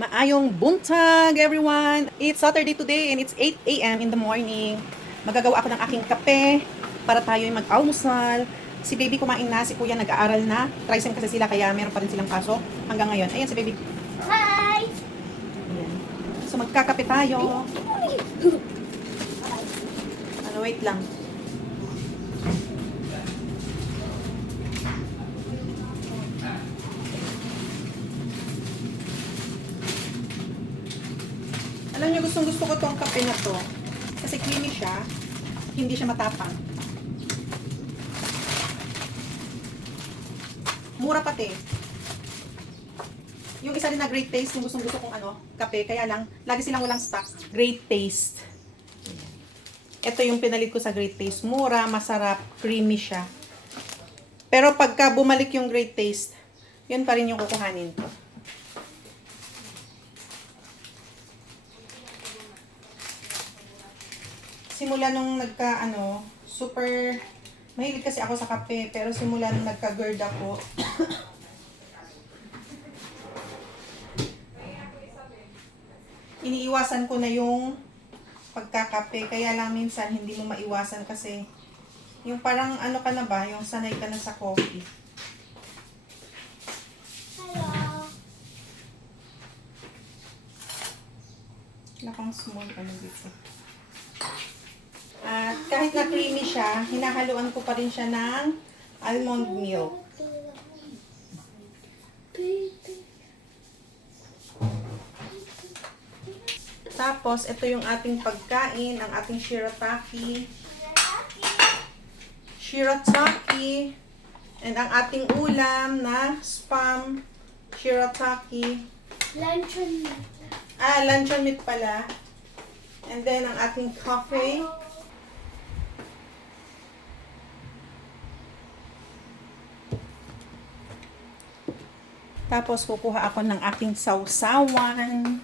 Maayong buntag, everyone! It's Saturday today and it's 8 a.m. in the morning. Magagawa ako ng aking kape para tayo ay mag-almusal. Si baby kumain na, si kuya nag-aaral na. Trisem kasi sila kaya meron pa rin silang pasok hanggang ngayon. Ayan si baby. Hi! Ayan. So magkakape tayo. Wait lang. Alam niyo, gusto ko tong kape na to. Kasi creamy siya. Hindi siya matapang. Mura pati. Yung isa rin na Great Taste, yung gusto kong kape. Kaya lang, lagi silang walang stock. Great Taste. Ito yung pinalit ko sa Great Taste. Mura, masarap, creamy siya. Pero pagka bumalik yung Great Taste, yun pa rin yung kukuhanin ko. Simula nung super, mahilig kasi ako sa kape, pero simula nung nagka-GERD ako, iniiwasan ko na yung pagkakape, kaya lang minsan hindi mo maiwasan kasi yung parang ka na ba, yung sanay ka na sa coffee. Hello! Wala kang small dito. At kahit na creamy siya, hinahaluan ko pa rin siya ng almond milk. Tapos, ito yung ating pagkain, ang ating shirataki. Shirataki. And ang ating ulam na spam shirataki. Luncheon meat. Luncheon meat pala. And then, ang ating coffee. Tapos, kukuha ako ng aking sausawan.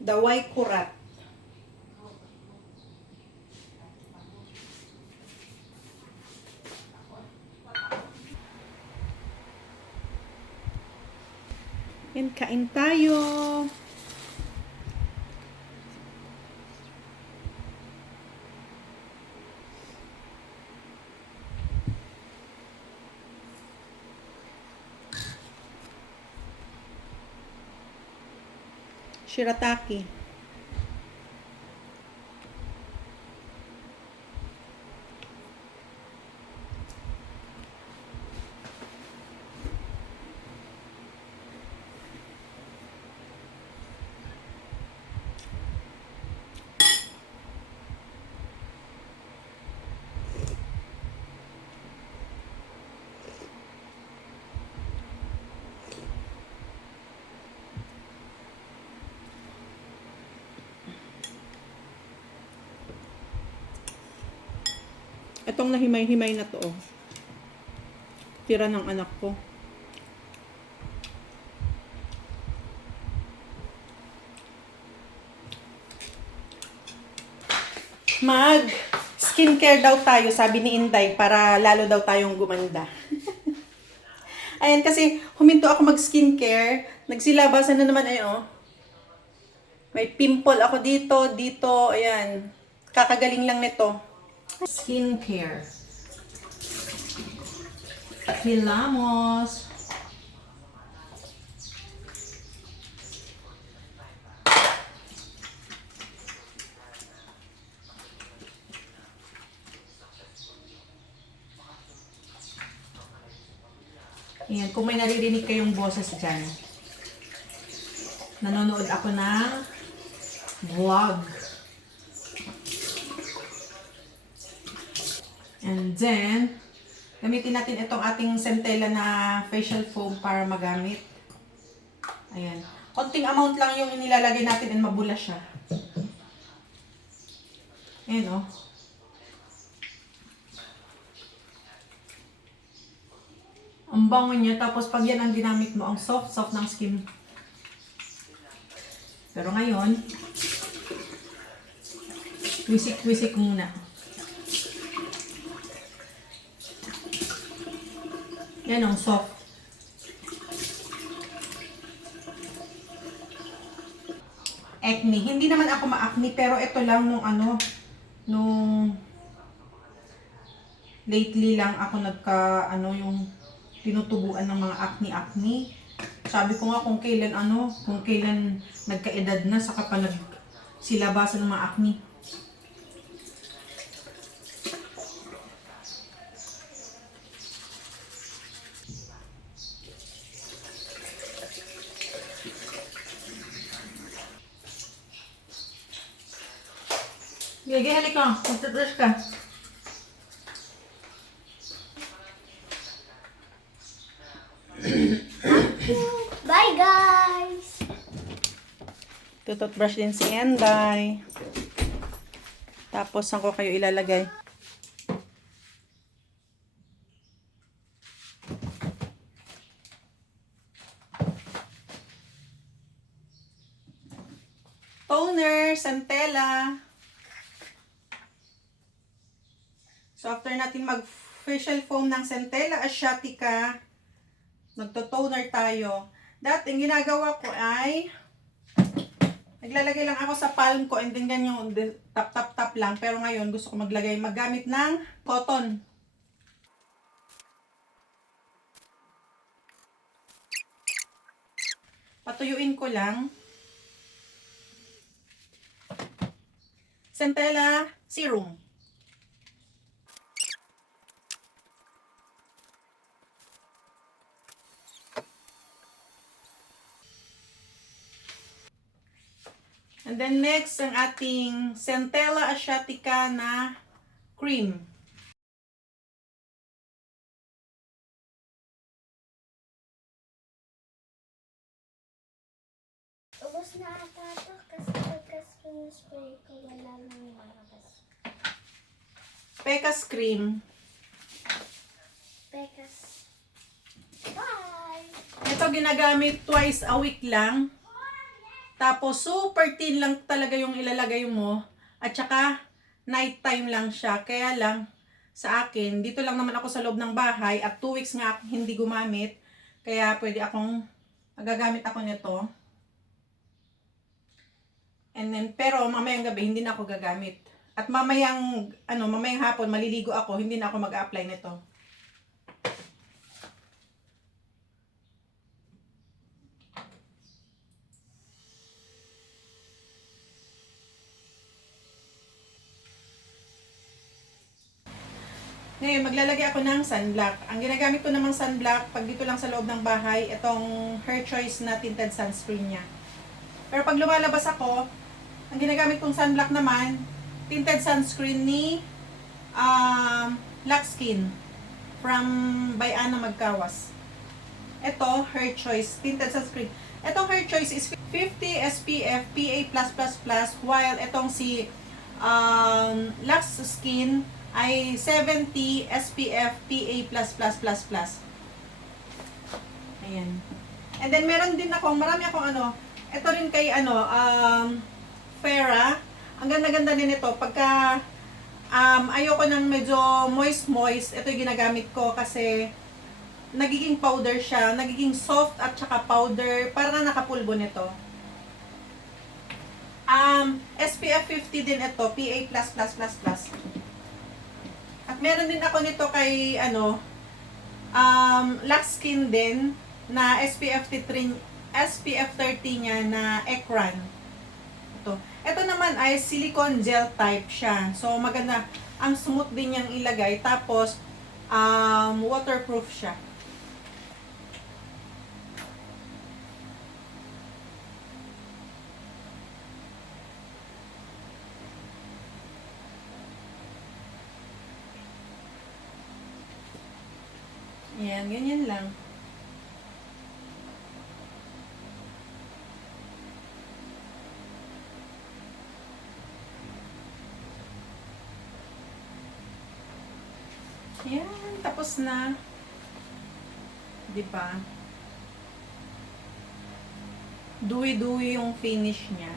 Daway kurat. Yan, kain tayo. Shirataki. Itong nahimay-himay na to, oh. Tira ng anak ko. Skincare daw tayo, sabi ni Inday, para lalo daw tayong gumanda. Ayan, kasi huminto ako mag-skincare. Nagsilabasan na naman, oh. May pimple ako dito, ayan. Kakagaling lang nito. Skincare. Hilamos. Ayan, kung may naririnig kayong boses dyan, nanonood ako ng vlog. And then, gamitin natin itong ating Centella na facial foam para magamit. Ayan. Konting amount lang yung inilalagay natin and mabula siya. Ayan, oh. Ang bango niya. Tapos pag yan ang ginamit mo, ang soft ng skin. Pero ngayon, Wisik-wisik muna. Yan ang soft. Acne. Hindi naman ako ma-acne, pero ito lang nung nung lately lang ako yung tinutubuan ng mga acne-acne. Sabi ko nga kung kailan nagkaedad na, saka pa nagsilabasan ng mga acne. Gigi, halika. Magtutrush ka. Bye, guys! Tututbrush din si Enday. Tapos, saan ko kayo ilalagay? Toner, Centella. So, after natin mag-facial foam ng Centella Asiatica, magto-toner tayo. Dati, ang ginagawa ko ay naglalagay lang ako sa palm ko and then ganyan yung tap lang. Pero ngayon, gusto ko magamit ng cotton. Patuyuin ko lang. Centella Serum. And then next, ang ating Centella Asiatica na cream. Ubus na ata ito kasi pagkas spray ko wala nang marabas. Pecas cream. Pekas. Bye! Ito ginagamit twice a week lang. Tapos super thin lang talaga yung ilalagay mo. At saka night time lang siya. Kaya lang sa akin, dito lang naman ako sa loob ng bahay at 2 weeks nga akong hindi gumamit. Kaya magagamit ako nito. And then, pero mamayang gabi, hindi na ako gagamit. At mamayang hapon, maliligo ako, hindi na ako mag-a-apply nito. Ngayon, maglalagay ako ng sunblock. Ang ginagamit ko namang sunblock, pag dito lang sa loob ng bahay, itong Her Choice na tinted sunscreen niya. Pero pag lumalabas ako, ang ginagamit kong sunblock naman, tinted sunscreen ni Black Skin from by Ana Magkawas. Ito, Her Choice, tinted sunscreen. Itong Her Choice is 50 SPF, PA+++, while itong si Lux Skin ay 70 SPF, PA++++. Ayan. And then meron din ako, marami akong ito rin kay Farah. Ang ganda-ganda din ito. Pagka ayoko ng medyo moist, ito yung ginagamit ko kasi nagiging powder siya, nagiging soft at saka powder, parang nakapulbo nito. SPF 50 din ito, PA++++. At meron din ako nito kay Lux Skin din na SPF 30 niya na Ecran. Ito naman ay silicone gel type siya. So maganda, ang smooth din niyang ilagay, tapos waterproof siya. Ayan, ganyan lang. Ayan, tapos na. Diba? Dewy-dewy yung finish niya.